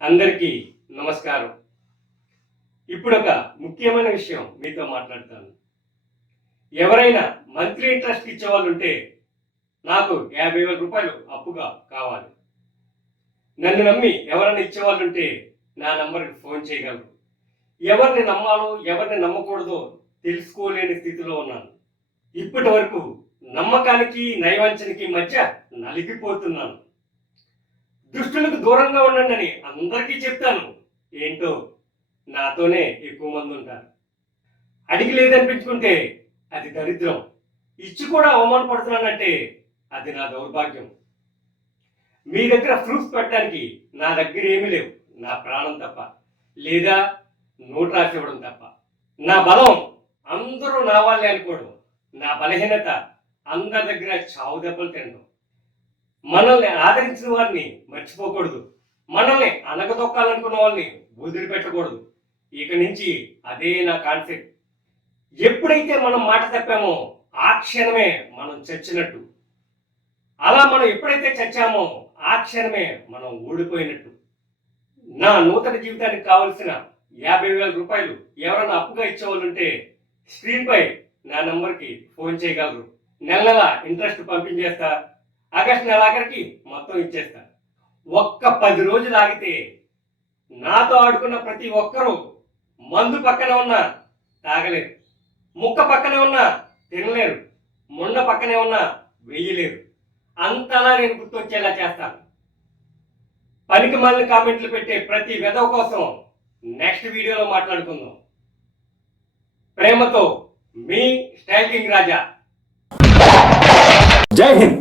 అందరికీ నమస్కారం. ఇప్పుడు ఒక ముఖ్యమైన విషయం మీతో మాట్లాడతాను. ఎవరైనా మంత్లీ ఇంట్రెస్ట్ ఇచ్చేవాళ్ళు ఉంటే నాకు 50,000 రూపాయలు అప్పుగా కావాలి. నన్ను నమ్మి ఎవరైనా ఇచ్చేవాళ్ళు ఉంటే నా నంబర్కి ఫోన్ చేయగలరు. ఎవరిని నమ్మాలో ఎవరిని నమ్మకూడదో తెలుసుకోలేని స్థితిలో ఉన్నాను. ఇప్పటి వరకు నమ్మకానికి నయవంచనకి మధ్య నలిగిపోతున్నాను. దుష్టులకు దూరంగా ఉండండి అని అందరికీ చెప్తాను. ఏంటో నాతోనే ఎక్కువ మంది ఉంటారు. అడిగి లేదనిపించుకుంటే అది దరిద్రం. ఇచ్చి కూడా అవమానపడుతున్నానంటే అది నా దౌర్భాగ్యం. మీ దగ్గర ప్రూఫ్స్ పెట్టడానికి నా దగ్గర ఏమీ లేవు, నా ప్రాణం తప్ప, లేదా నోట్ రాసి ఇవ్వడం తప్ప. నా బలం అందరూ నా వాళ్ళే అనుకోవడం, నా బలహీనత అందరి దగ్గర చావు దెబ్బలు తినడం. మనల్ని ఆదరించిన వారిని మర్చిపోకూడదు, మనల్ని అనగదొక్కాలనుకున్న వాళ్ళని వదిలిపెట్టకూడదు. ఇక నుంచి అదే నా కాన్సెప్ట్. ఎప్పుడైతే మనం మాట తప్పామో ఆ క్షణమే మనం చచ్చినట్టు. అలా మనం ఎప్పుడైతే చచ్చామో ఆ క్షణమే మనం ఓడిపోయినట్టు. నా నూతన జీవితానికి కావలసిన 50,000 రూపాయలు ఎవరైనా అప్పుగా ఇచ్చేవాళ్ళు ఉంటే స్క్రీన్పై నా నంబర్కి ఫోన్ చేయగలరు. నెల నెల ఇంట్రెస్ట్ పంపించేస్తా. ఆగస్టు నెలాఖరికి మొత్తం ఇచ్చేస్తా. ఒక్క 10 రోజులు ఆగితే నాతో ఆడుకున్న ప్రతి ఒక్కరూ మందు పక్కన ఉన్నా తాగలేరు, ముక్క పక్కనే ఉన్నా తినలేరు, మొండ పక్కనే ఉన్నా వెయ్యలేరు. అంతలా నేను గుర్తొచ్చేలా చేస్తాను. పనికి మాలిన కామెంట్లు పెట్టే ప్రతి వెధవ కోసం నెక్స్ట్ వీడియోలో మాట్లాడుకుందాం. ప్రేమతో మీ స్టైల్ కింగ్ రాజా. జై హింద్.